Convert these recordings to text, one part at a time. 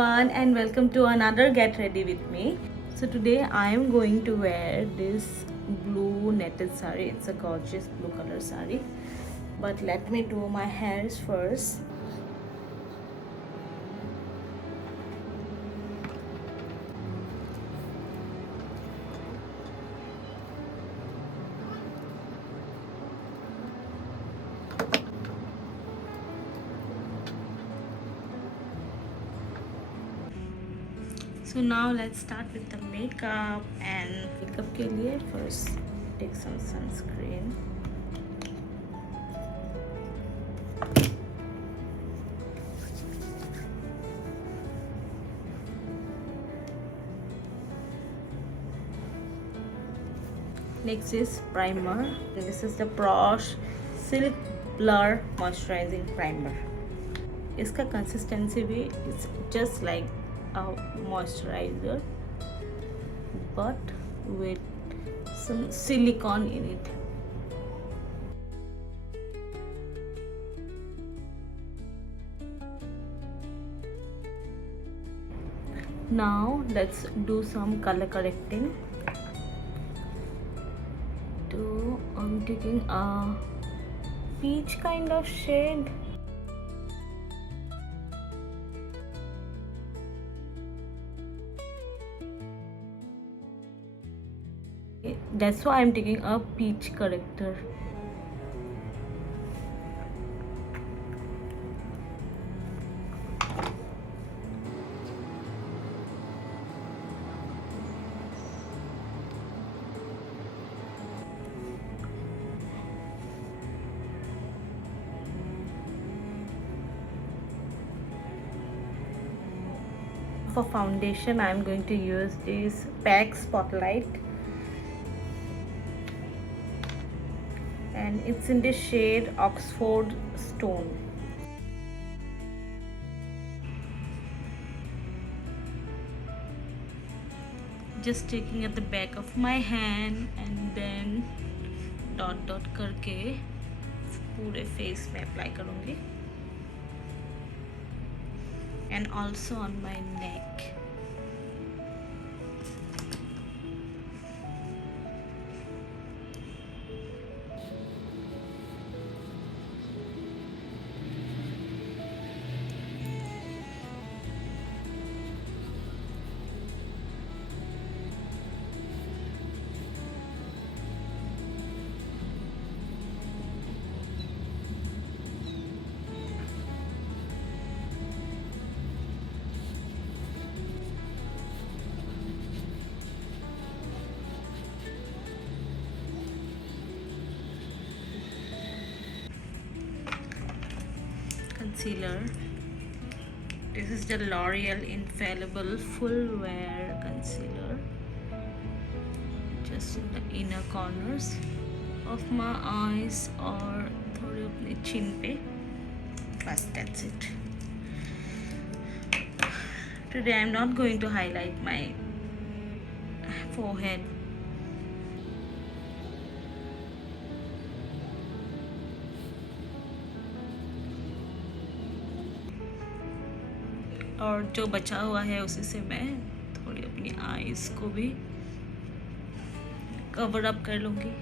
everyone and welcome to another Get Ready with me. So today I am going to wear this blue netted saree. It's a gorgeous blue color saree. But let me do my hairs first. So now let's start with the makeup, and makeup के लिए first take some sunscreen. Next is primer. This is the Brush Silk Blur Moisturizing Primer. इसका consistency भी is just like a moisturizer but with some silicone in it. Now let's do some color correcting. So I'm taking a peach kind of shade. That's why I'm taking a peach corrector. For foundation, I'm going to use this PAC Spotlight. And it's in the shade Oxford Stone. Just taking at the back of my hand and then dot dot करके पूरे face में apply करूँगी. And also on my neck. Concealer. This is the L'Oreal Infallible Full Wear Concealer. Just in the inner corners of my eyes or थोड़े अपने chin पे. Bas, that's it. Today I'm not going to highlight my forehead. और जो बचा हुआ है उसी से मैं थोड़ी अपनी आईज को भी कवर अप कर लूँगी.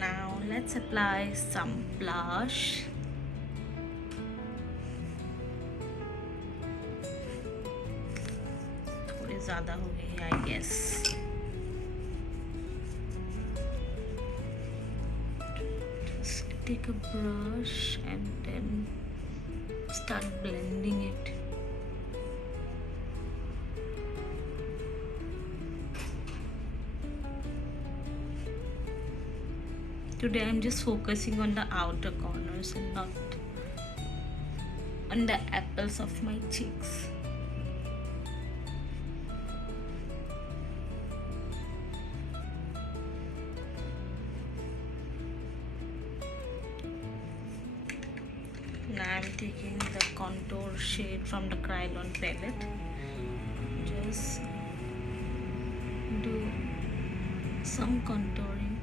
Now let's apply some blush. थोड़ी ज़्यादा हो गई है I guess. Take a brush and then start blending it. Today I'm just focusing on the outer corners and not on the apples of my cheeks. Now I'm taking the contour shade from the Krylon palette. Just do some contouring.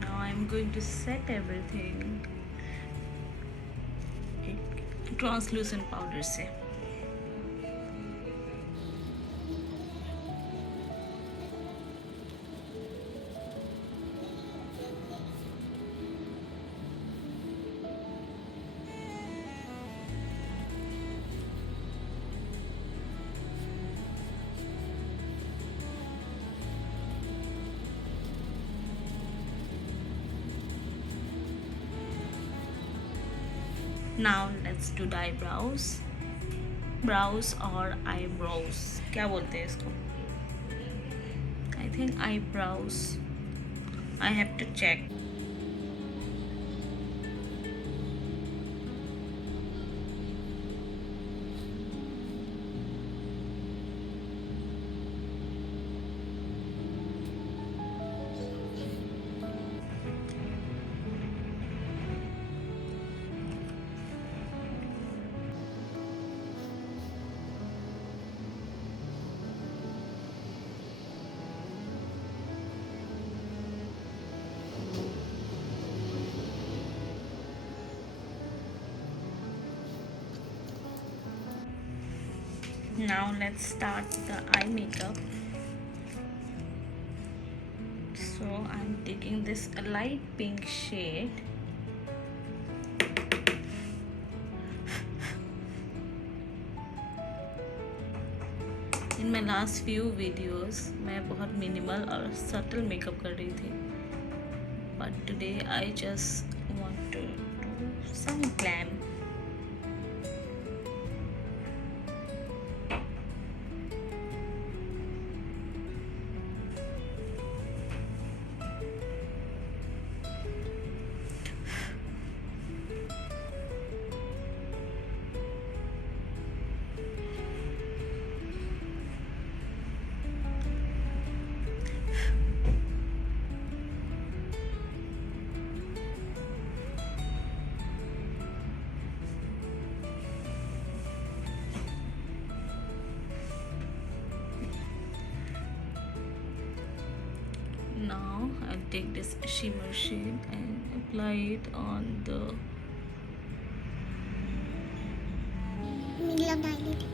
Now I'm going to set everything. Translucent powder से. Now let's do the eyebrows. Brows or eyebrows, क्या बोलते हैं इसको? I think eyebrows. I have to check. Now let's start the eye makeup. So I'm taking this light pink shade. In my last few videos मैं बहुत minimal और subtle makeup कर रही थी, but today I just want to do some glam. Now I'll take this shimmer shade and apply it on the middle of the eyelid.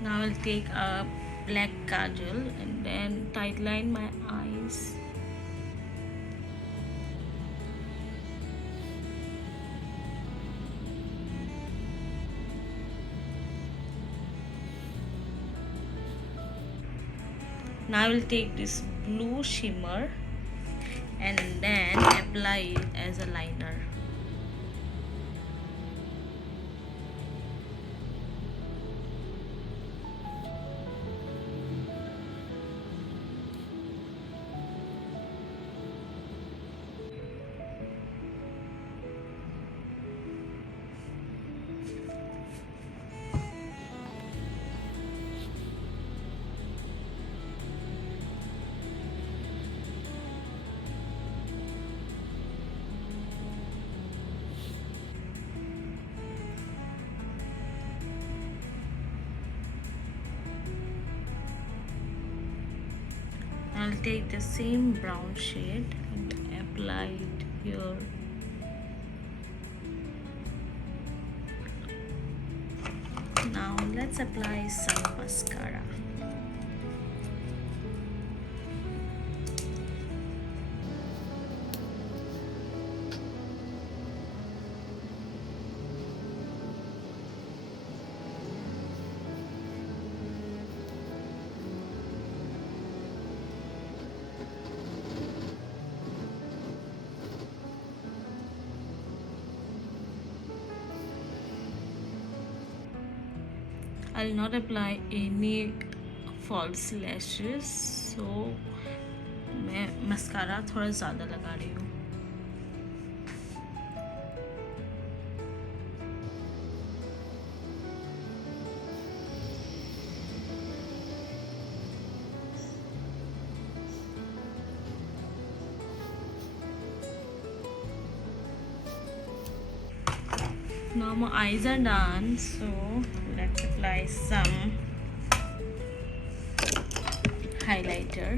Now I'll take a black kajal and then tightline my eyes. Now I will take this blue shimmer and then apply it as a liner. I'll take the same brown shade and apply it here. Now let's apply some mascara. I'll not apply any false lashes, so मैं mascara थोड़ा ज़्यादा लगा रही हूँ. Now my eyes are done, so let's apply some highlighter.